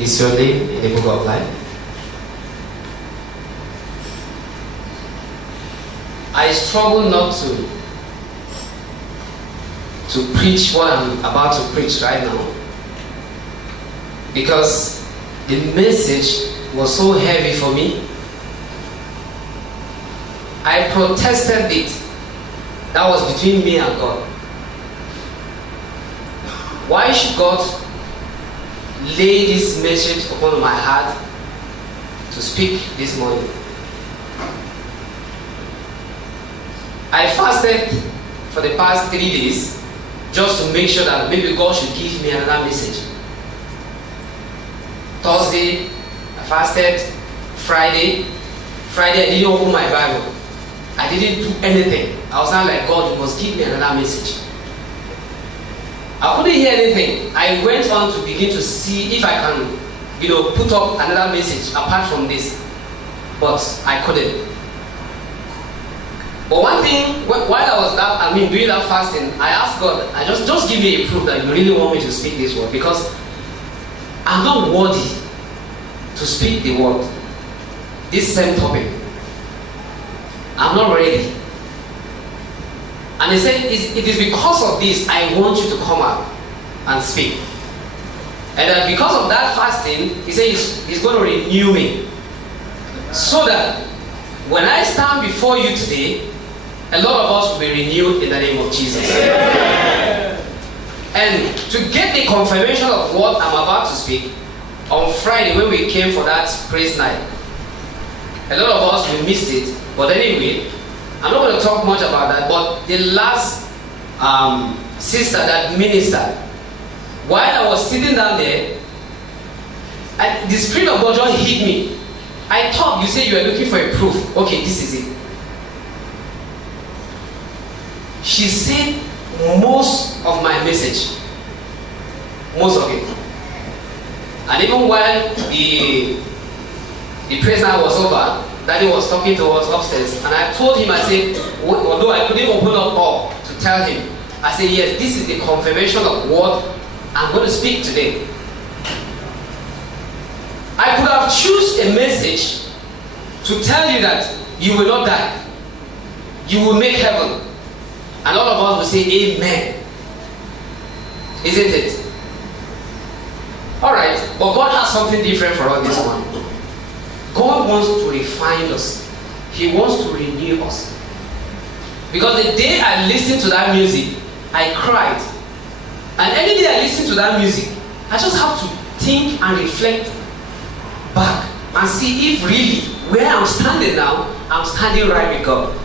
Is your name in the book of life? I struggle not to preach what I'm about to preach right now, because the message was so heavy for me. I protested it. That was between me and God. Why should God lay this message upon my heart to speak this morning? I fasted for the past 3 days just to make sure that maybe God should give me another message. Thursday, I fasted. Friday, I didn't open my Bible. I didn't do anything. I was not like, God, you must give me another message. I couldn't hear anything. I went on to begin to see if I can, put up another message apart from this. But I couldn't. But one thing, while I was doing that fasting, I asked God, just give me a proof that you really want me to speak this word, because I'm not worthy to speak the word, this same topic. I'm not ready. And he said, it is because of this I want you to come out and speak. And because of that fasting, he said he's going to renew me, so that when I stand before you today, a lot of us will be renewed in the name of Jesus. And to get the confirmation of what I'm about to speak, on Friday when we came for that praise night, a lot of us, we missed it. But anyway, I'm not going to talk much about that. But the last sister that ministered, while I was sitting down there, the Spirit of God just hit me. I thought you said you were looking for a proof. Okay, this is it. She said most of my message. Most of it. And even while the praise night was over, Daddy was talking to us upstairs, and I told him, I said, although I couldn't open up all to tell him, I said, yes, this is the confirmation of what I'm going to speak today. I could have chosen a message to tell you that you will not die. You will make heaven. And all of us will say, amen. Isn't it? Alright, but God has something different for us this morning. God wants to refine us. He wants to renew us. Because the day I listened to that music, I cried. And every day I listen to that music, I just have to think and reflect back and see if really where I'm standing now, I'm standing right with God.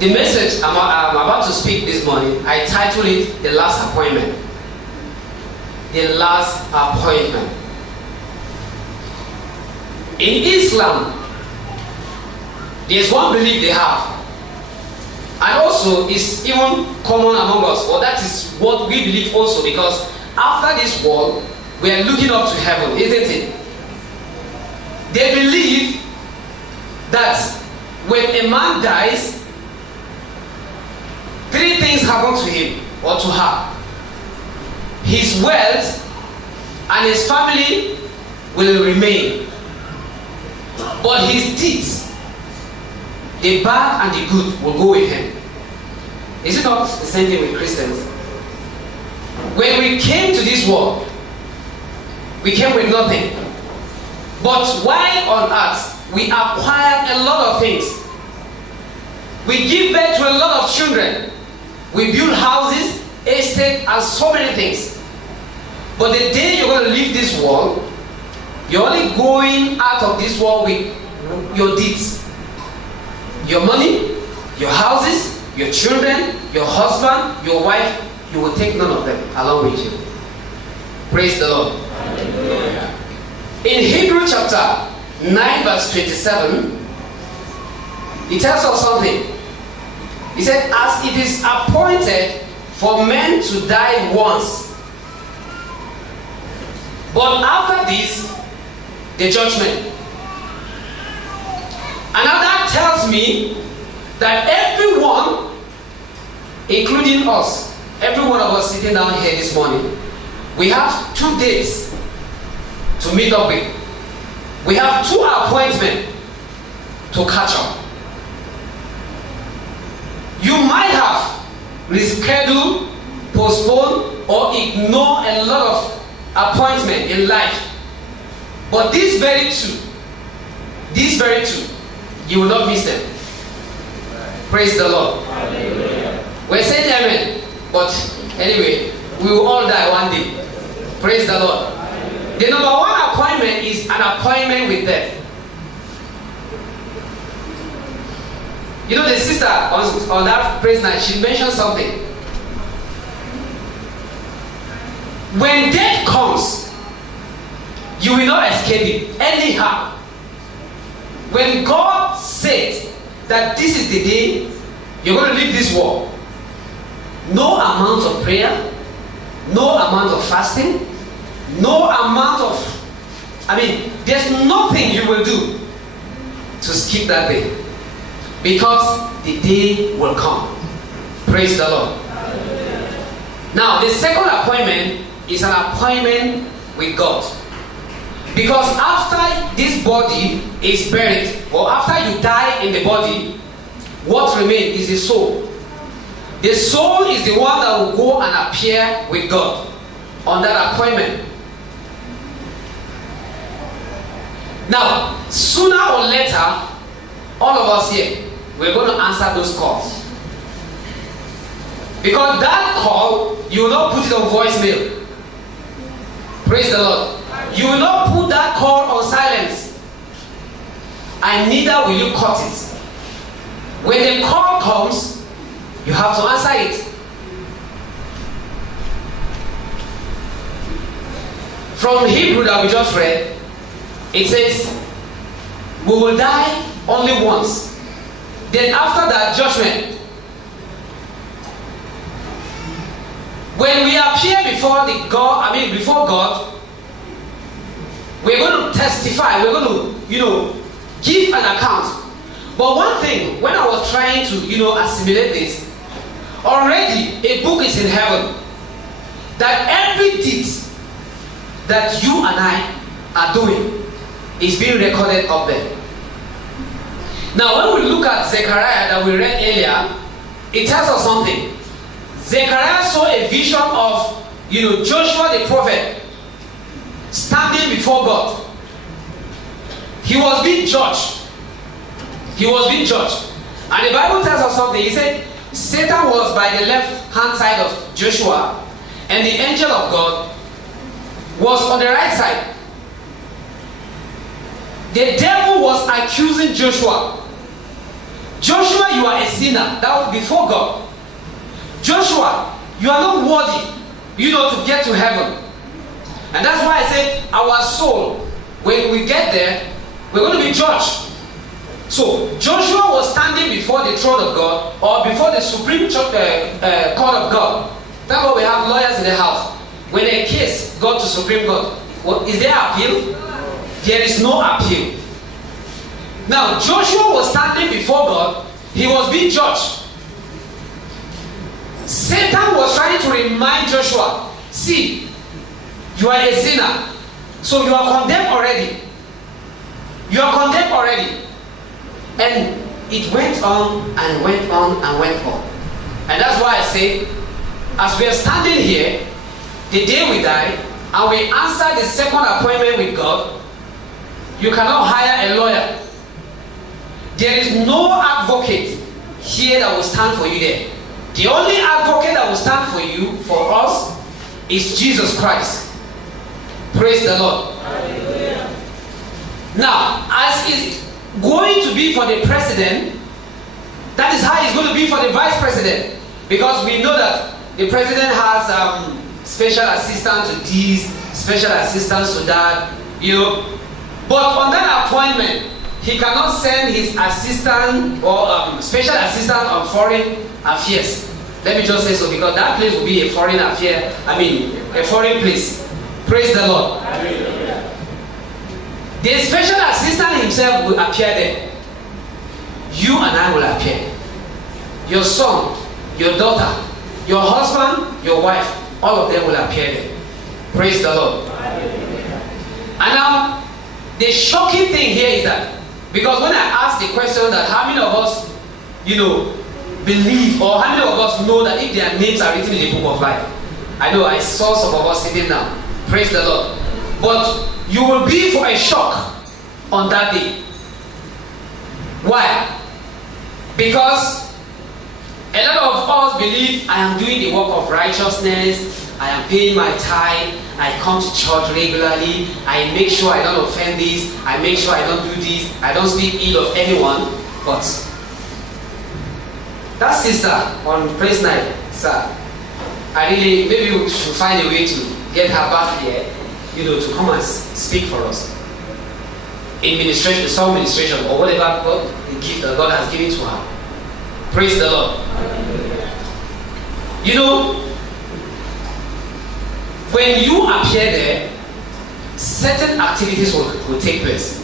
The message I'm about to speak this morning, I titled it The Last Appointment. The Last Appointment. In Islam, there's one belief they have, and also it's even common among us, or that is what we believe also, because after this world, we are looking up to heaven, isn't it? They believe that when a man dies, 3 things happen to him or to her. His wealth and his family will remain, but his deeds, the bad and the good, will go with him. Is it not the same thing with Christians? When we came to this world, we came with nothing, but while on earth, we acquired a lot of things. We give birth to a lot of children. We build houses, estate, and so many things. But the day you're going to leave this world, you're only going out of this world with your deeds. Your money, your houses, your children, your husband, your wife, you will take none of them along with you. Praise the Lord. Hallelujah. In Hebrew chapter 9 verse 27, it tells us something. He said, as it is appointed for men to die once, but after this, the judgment. And now that tells me that everyone, including us, every one of us sitting down here this morning, we have 2 dates to meet up with. We have 2 appointments to catch up. You might have rescheduled, postponed, or ignore a lot of appointments in life. But these very two, you will not miss them. Praise the Lord. Hallelujah. We're saying amen. But anyway, we will all die one day. Praise the Lord. Hallelujah. The number 1 appointment is an appointment with death. You know, the sister on that praise night, she mentioned something. When death comes, you will not escape it anyhow. When God said that this is the day you're going to leave this world, no amount of prayer, no amount of fasting, no amount of, there's nothing you will do to skip that day. Because the day will come. Praise the Lord. Now, the second appointment is an appointment with God. Because after this body is buried, or after you die in the body, what remains is the soul. The soul is the one that will go and appear with God on that appointment. Now, sooner or later, all of us here, we're going to answer those calls. Because that call, you will not put it on voicemail. Praise the Lord. You will not put that call on silence. And neither will you cut it. When the call comes, you have to answer it. From Hebrew that we just read, it says, we will die only once. Then after that, judgment. When we appear before before God, we're going to testify. We're going to, give an account. But one thing, when I was trying to, assimilate this, already a book is in heaven that every deed that you and I are doing is being recorded up there. Now, when we look at Zechariah that we read earlier, it tells us something. Zechariah saw a vision of, Joshua the prophet standing before God. He was being judged. And the Bible tells us something. He said, Satan was by the left-hand side of Joshua, and the angel of God was on the right side. The devil was accusing Joshua. Joshua, you are a sinner. That was before God. Joshua, you are not worthy, to get to heaven. And that's why I said our soul, when we get there, we're going to be judged. So Joshua was standing before the throne of God, or before the supreme court of God. That's why we have lawyers in the house. When a case got to Supreme Court, is there appeal? There is no appeal. Now, Joshua was standing before God. He was being judged. Satan was trying to remind Joshua, see, you are a sinner. So you are condemned already. And it went on and went on and went on. And that's why I say, as we are standing here, the day we die, and we answer the second appointment with God, you cannot hire a lawyer. There is no advocate here that will stand for you there. The only advocate that will stand for you, for us, is Jesus Christ. Praise the Lord. Hallelujah. Now, as is going to be for the president, that is how it's going to be for the vice president. Because we know that the president has special assistants to this, special assistants to that, But on that appointment, he cannot send his assistant or special assistant on foreign affairs. Let me just say so, because that place will be a foreign affair. A foreign place. Praise the Lord. The special assistant himself will appear there. You and I will appear. Your son, your daughter, your husband, your wife, all of them will appear there. Praise the Lord. And now, the shocking thing here is that, because when I ask the question that how many of us, believe, or how many of us know that if their names are written in the book of life? I know I saw some of us sitting down. Praise the Lord. But you will be for a shock on that day. Why? Because a lot of us believe I am doing the work of righteousness, I am paying my tithe, I come to church regularly, I make sure I don't offend this, I make sure I don't do this, I don't speak ill of anyone. But that sister on praise night, sir, maybe we should find a way to get her back here, to come and speak for us. In ministration, some ministration, or whatever the gift that God has given to her. Praise the Lord. When you appear there, certain activities will take place.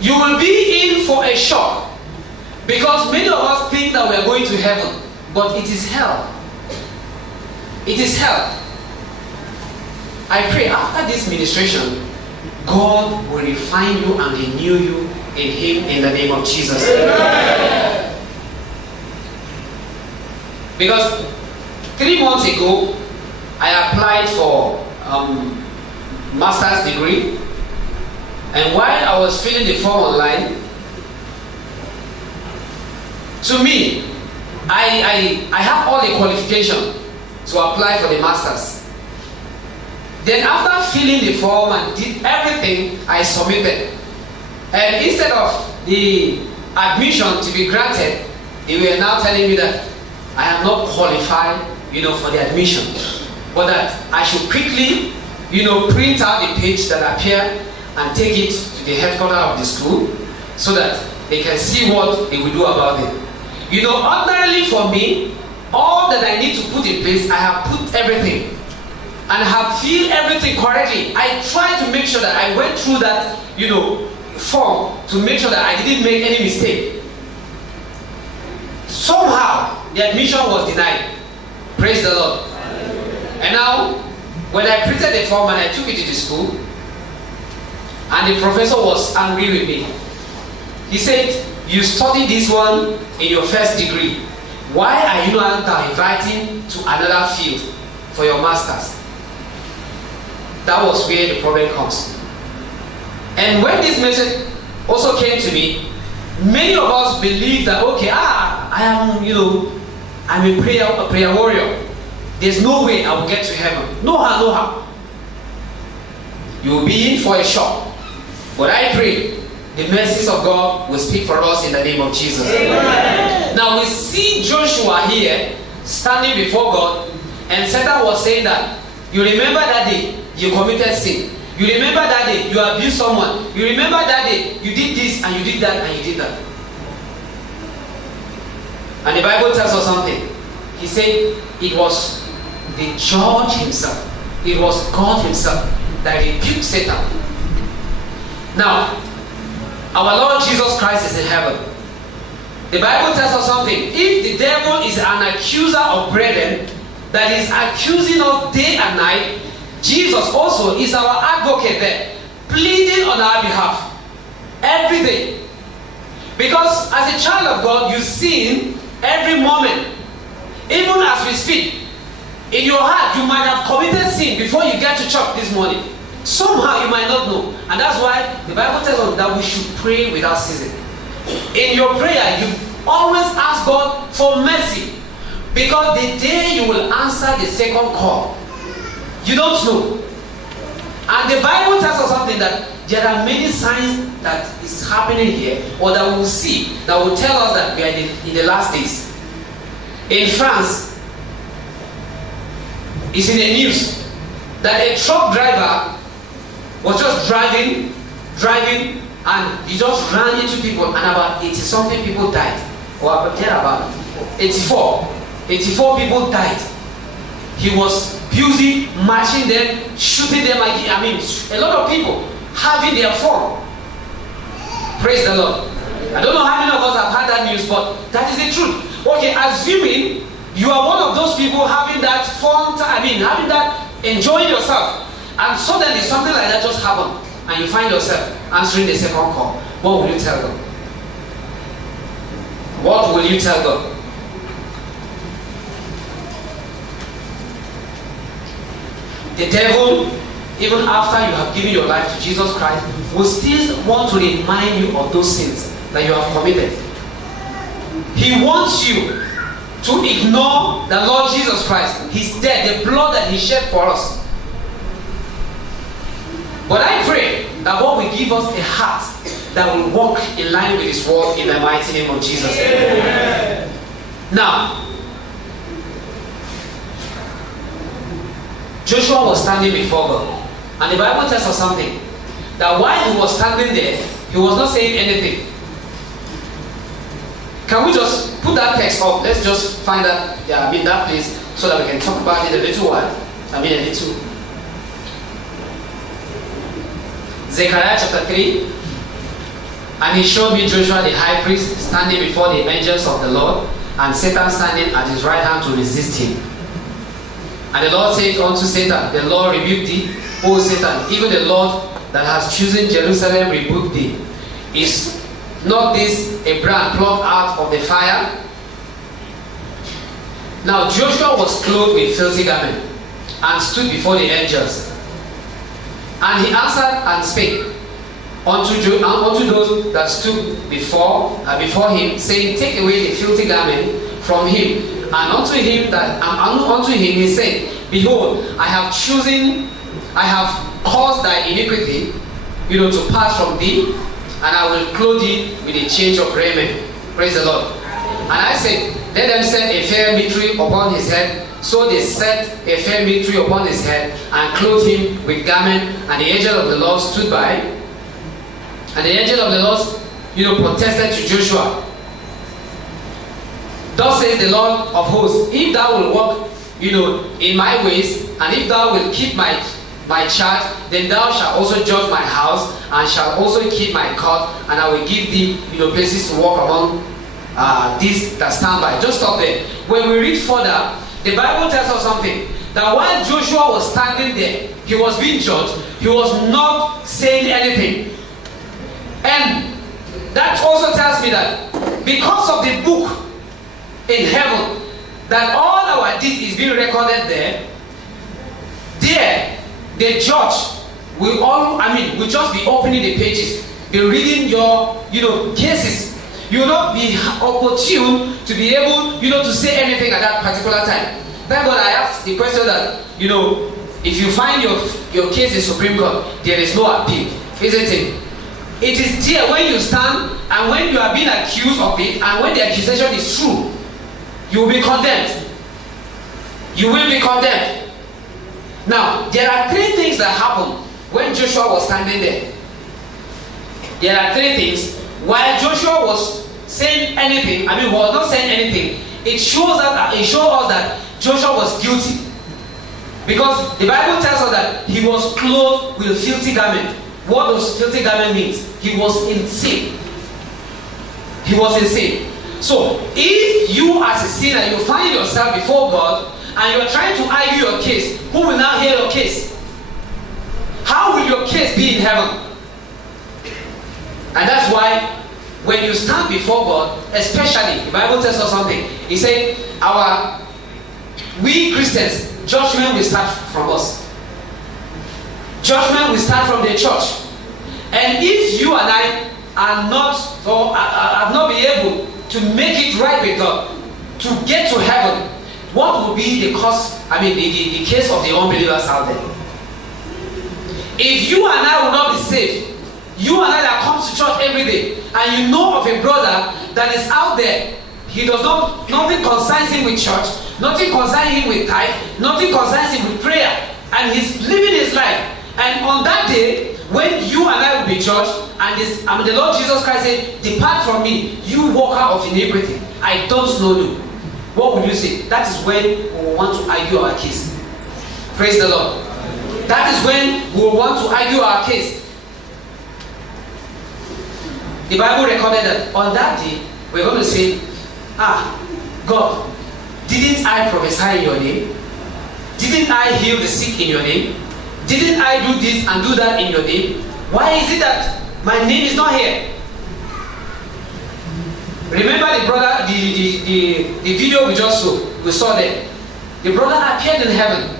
You will be in for a shock, because many of us think that we are going to heaven, but it is hell. It is hell. I pray after this ministration, God will refine you and renew you in Him in the name of Jesus. Amen. Because 3 months ago, I applied for master's degree, and while I was filling the form online, to me, I have all the qualifications to apply for the master's. Then after filling the form and did everything, I submitted. And instead of the admission to be granted, they were now telling me that I am not qualified, for the admission. But that I should quickly, print out the page that appear and take it to the headquarters of the school so that they can see what they will do about it. Ordinarily for me, all that I need to put in place, I have put everything. And have filled everything correctly. I tried to make sure that I went through that, form to make sure that I didn't make any mistake. Somehow, the admission was denied. Praise the Lord. And now, when I printed the form and I took it to the school, and the professor was angry with me. He said, "You studied this one in your first degree. Why are you not inviting to another field for your master's?" That was where the problem comes. And when this message also came to me, many of us believe that, okay, I am, I'm a prayer warrior. There's no way I will get to heaven. No how. You will be in for a shock. But I pray the mercies of God will speak for us in the name of Jesus. Amen. Now we see Joshua here standing before God, and Satan was saying that, you remember that day you committed sin. You remember that day you abused someone. You remember that day you did this and you did that and you did that. And the Bible tells us something. He said it was the judge himself. It was God himself that rebuked Satan. Now, our Lord Jesus Christ is in heaven. The Bible tells us something. If the devil is an accuser of brethren, that is accusing us day and night, Jesus also is our advocate there, pleading on our behalf every day. Because as a child of God, you sin every moment. Even as we speak, in your heart, you might have committed sin before you get to church this morning. Somehow you might not know. And that's why the Bible tells us that we should pray without ceasing. In your prayer, you always ask God for mercy. Because the day you will answer the second call, you don't know. And the Bible tells us something, that there are many signs that is happening here, or that we will see, that will tell us that we are in the last days. In France, it's in the news that a truck driver was just driving, and he just ran into people, and about 80-something people died. Or about 84 people died. He was abusing, matching them, shooting them. I mean, a lot of people having their fun. Praise the Lord. I don't know how many of us have had that news, but that is the truth. Okay, assuming You are one of those people having that fun time, having that, enjoying yourself. And suddenly something like that just happened. And you find yourself answering the second call. What will you tell God? What will you tell God? The devil, even after you have given your life to Jesus Christ, will still want to remind you of those sins that you have committed. He wants you to ignore the Lord Jesus Christ, His death, the blood that He shed for us. But I pray that God will give us a heart that will walk in line with His word in the mighty name of Jesus. Amen. Now, Joshua was standing before God, and the Bible tells us something, that while he was standing there, he was not saying anything. Can we just put that text up? Let's just find that, that place, so that we can talk about it a little while. A little. Zechariah chapter 3. And he showed me Joshua the high priest standing before the angels of the Lord, and Satan standing at his right hand to resist him. And the Lord said unto Satan, the Lord rebuked thee, O Satan, even the Lord that has chosen Jerusalem rebuked thee. Is not this a brand plucked out of the fire? Now Joshua was clothed with filthy garment, and stood before the angels. And he answered and spake unto those that stood before him, saying, Take away the filthy garment from him. And unto him he said, Behold, I have caused thy iniquity, to pass from thee, and I will clothe thee with a change of raiment. Praise the Lord. And I said, Let them set a fair mitre upon his head. So they set a fair mitre upon his head, and clothed him with garment. And the angel of the Lord stood by. And the angel of the Lord, protested to Joshua. Thus says the Lord of hosts, if thou wilt walk, in my ways, and if thou wilt keep my charge, then thou shalt also judge my house, and shalt also keep my court, and I will give thee, places to walk among these that stand by. Just stop there. When we read further, the Bible tells us something, that while Joshua was standing there, he was being judged, he was not saying anything. And that also tells me that because of the book in heaven, that all our deeds is being recorded there, the judge will just be opening the pages, be reading your cases. You will not be opportune to be able to say anything at that particular time. Thank God I asked the question that if you find your case in Supreme Court, there is no appeal, isn't it? It is there when you stand, and when you are being accused of it, and when the accusation is true, you will be condemned. You will be condemned. Now, there are three things that happened when Joshua was standing there. There are three things. While Joshua was saying anything, was not saying anything, it shows us that Joshua was guilty. Because the Bible tells us that he was clothed with a filthy garment. What does filthy garment means? He was in sin. He was in sin. So, if you as a sinner, you find yourself before God, and you're trying to argue your case, who will now hear your case? How will your case be in heaven? And that's why when you stand before God, especially, the Bible tells us something. He said, we Christians, judgment will start from us. Judgment will start from the church. And if you and I are not, or have not been able to make it right with God, to get to heaven, what will be the cause, the case of the unbelievers out there? If you and I will not be saved, you and I that comes to church every day, and you know of a brother that is out there, he does not, nothing concerns him with church, nothing concerns him with tithe, nothing concerns him with prayer, and he's living his life. And on that day, when you and I will be judged, and the Lord Jesus Christ said, Depart from me, you worker of iniquity, I don't know you. What will you say? That is when we will want to argue our case. Praise the Lord. That is when we will want to argue our case. The Bible recorded that on that day, we're going to say, God, Didn't I prophesy in your name? Didn't I heal the sick in your name? Didn't I do this and do that in your name? Why is it that my name is not here? Remember the brother, the video we saw there. The brother appeared in heaven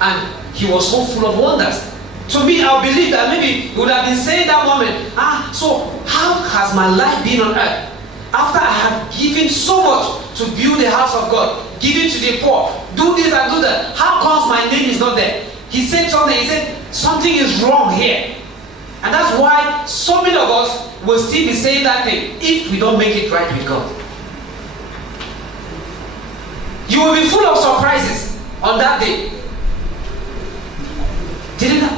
and he was so full of wonders. To me, I believe that maybe he would have been saying that moment, so how has my life been on earth? After I have given so much to build the house of God, giving to the poor, do this and do that, how comes my name is not there? He said something is wrong here. And that's why so many of us will still be saying that thing if we don't make it right with God. You will be full of surprises on that day. Didn't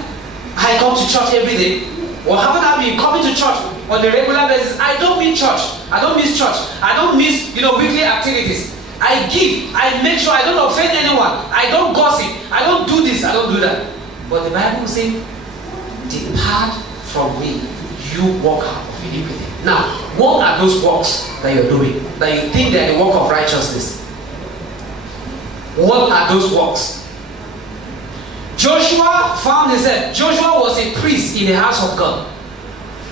I come to church every day? Or haven't I been coming to church on a regular basis? I don't miss church. I don't miss church. I don't miss weekly activities. I give. I make sure I don't offend anyone. I don't gossip. I don't do this. I don't do that. But the Bible says, depart from me, you worker of iniquity. Now, what are those works that you're doing that you think they are the work of righteousness? What are those works? Joshua found himself. Joshua was a priest in the house of God.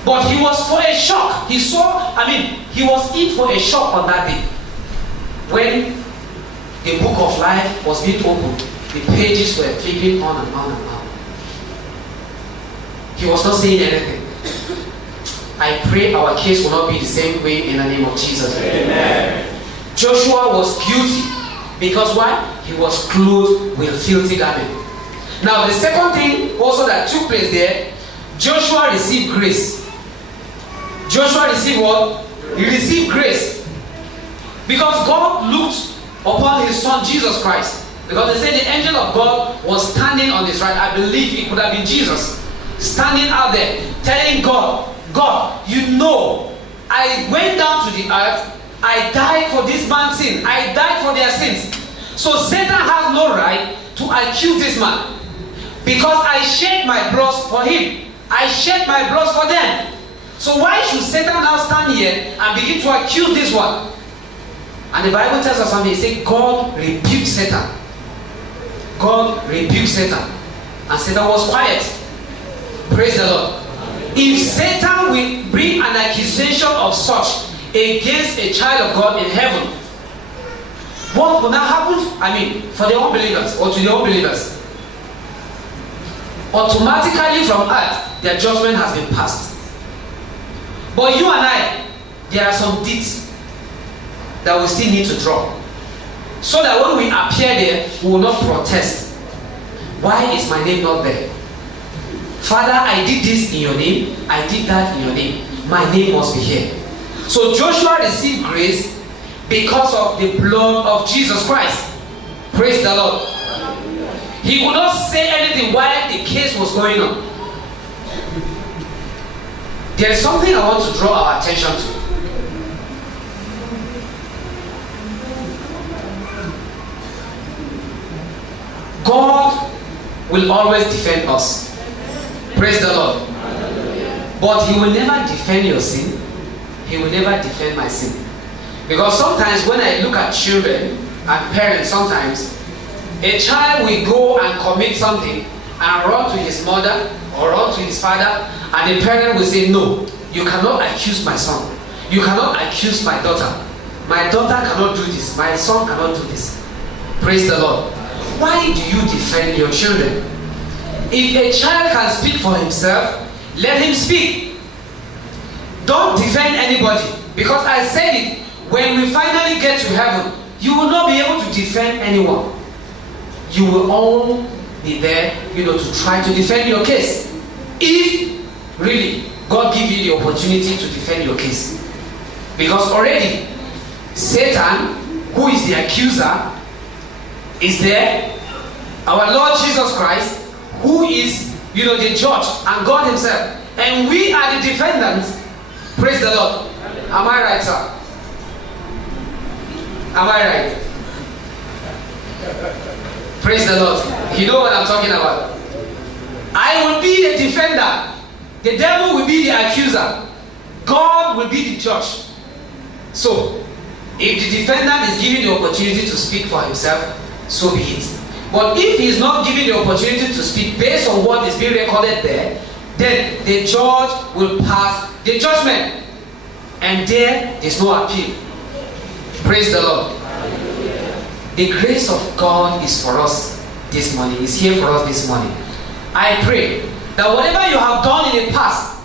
But he was for a shock. He was in for a shock on that day. When the book of life was being opened, the pages were flipping on and on and on. He was not saying anything. I pray our case will not be the same way in the name of Jesus. Amen. Joshua was guilty because why? He was clothed with filthy garment. Now the second thing also that took place there, Joshua received grace. Joshua received what? He received grace. Because God looked upon his son Jesus Christ. Because they said the angel of God was standing on his right. I believe it could have been Jesus. Standing out there, telling God, I went down to the earth, I died for this man's sin, I died for their sins. So Satan has no right to accuse this man. Because I shed my blood for him. I shed my blood for them. So why should Satan now stand here and begin to accuse this one? And the Bible tells us something. It says God rebuked Satan. God rebuked Satan. And Satan was quiet. Praise the Lord. If Satan will bring an accusation of such against a child of God in heaven, what will now happen? For the unbelievers or to the unbelievers. Automatically from earth, their judgment has been passed. But you and I, there are some deeds that we still need to draw. So that when we appear there, we will not protest. Why is my name not there? Father, I did this in your name. I did that in your name. My name must be here. So Joshua received grace because of the blood of Jesus Christ. Praise the Lord. He could not say anything while the case was going on. There is something I want to draw our attention to. God will always defend us. Praise the Lord. But He will never defend your sin. He will never defend my sin. Because sometimes when I look at children and parents, sometimes a child will go and commit something and run to his mother or run to his father, and the parent will say, no, you cannot accuse my son. You cannot accuse my daughter. My daughter cannot do this. My son cannot do this. Praise the Lord. Why do you defend your children? If a child can speak for himself, let him speak. Don't defend anybody. Because I said it, when we finally get to heaven, you will not be able to defend anyone. You will all be there, to try to defend your case. If really God gives you the opportunity to defend your case. Because already, Satan, who is the accuser, is there. Our Lord Jesus Christ, who is, the judge, and God Himself. And we are the defendants. Praise the Lord. Am I right, sir? Am I right? Praise the Lord. You know what I'm talking about. I will be the defender. The devil will be the accuser. God will be the judge. So, If the defendant is given the opportunity to speak for himself, so be it. But if he is not given the opportunity to speak based on what is being recorded there, then the judge will pass the judgment. And there is no appeal. Praise the Lord. The grace of God is for us this morning. Is here for us this morning. I pray that whatever you have done in the past,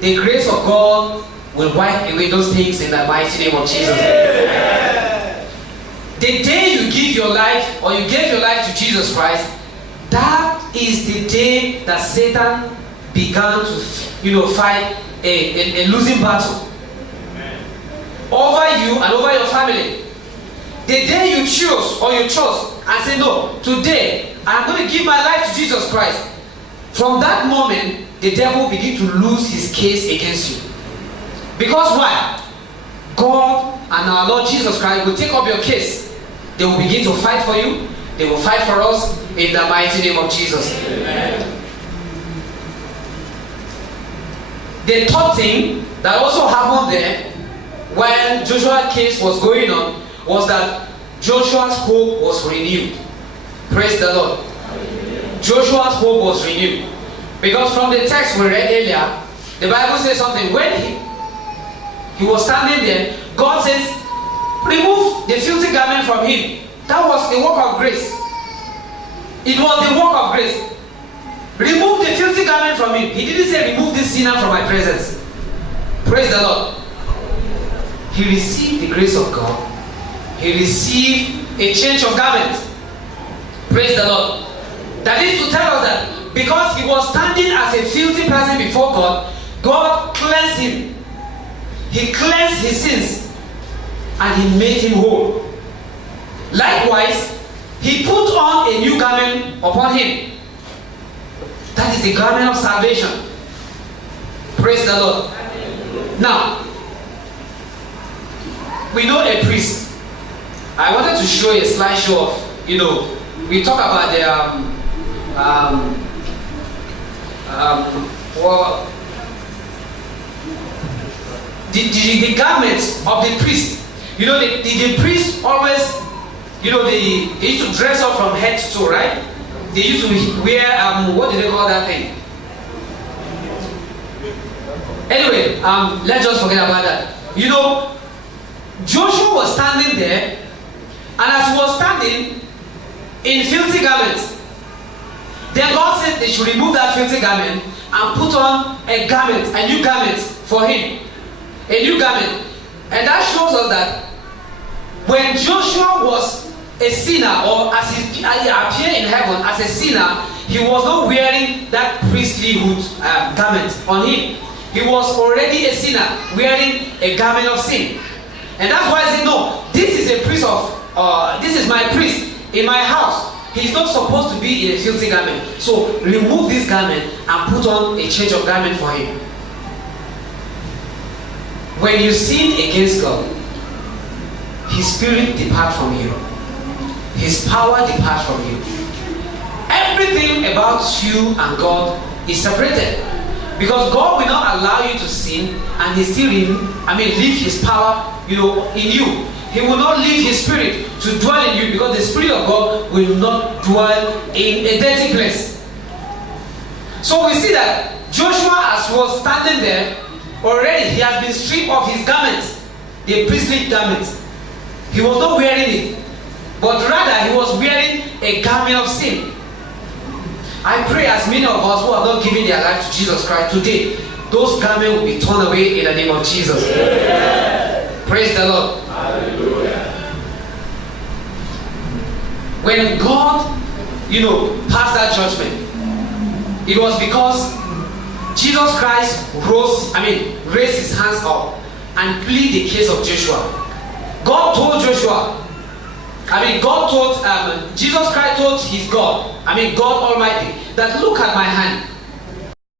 the grace of God will wipe away those things in the mighty name of Jesus. The day you give your life, or you gave your life to Jesus Christ, that is the day that Satan began to, fight a losing battle over you and over your family. The day you chose and say, no, today I'm going to give my life to Jesus Christ. From that moment, the devil begin to lose his case against you. Because why? God and our Lord Jesus Christ will take up your case. They will begin to fight for you. They will fight for us in the mighty name of Jesus. Amen. The third thing that also happened there when Joshua's case was going on was that Joshua's hope was renewed. Praise the Lord. Joshua's hope was renewed. Because from the text we read earlier, the Bible says something. When he was standing there, God says, remove the filthy garment from him. That was the work of grace. It was the work of grace. Remove the filthy garment from him. He didn't say remove this sinner from my presence. Praise the Lord. He received the grace of God. He received a change of garment. Praise the Lord. That is to tell us that because he was standing as a filthy person before God, God cleansed him. He cleansed his sins and he made him whole. Likewise, he put on a new garment upon him. That is the garment of salvation. Praise the Lord. Now, we know a priest. I wanted to show a slideshow of, we talk about the the garments of the priest. The priest always, they used to dress up from head to toe, right? They used to wear, what do they call that thing? Anyway, let's just forget about that. Joshua was standing there, and as he was standing in filthy garments, then God said they should remove that filthy garment and put on a new garment for him. A new garment. And that shows us that when Joshua was a sinner, or as he appeared in heaven as a sinner, he was not wearing that priestlyhood garment on him. He was already a sinner wearing a garment of sin. And that's why I say, no, this is my priest in my house. He's not supposed to be in a filthy garment. So remove this garment and put on a change of garment for him. When you sin against God, his spirit departs from you. His power departs from you. Everything about you and God is separated. Because God will not allow you to sin and he still leave his power, in you. He will not leave his spirit to dwell in you, because the spirit of God will not dwell in a dirty place. So we see that Joshua, as was standing there, already he has been stripped of his garments, the priestly garment. He was not wearing it, but rather he was wearing a garment of sin. I pray as many of us who have not given their life to Jesus Christ today, those garments will be torn away in the name of Jesus. Yeah. Praise the Lord. Hallelujah. When God, passed that judgment, it was because Jesus Christ raised his hands up and plead the case of Joshua. God told Jesus Christ told his God, God Almighty, that look at my hand.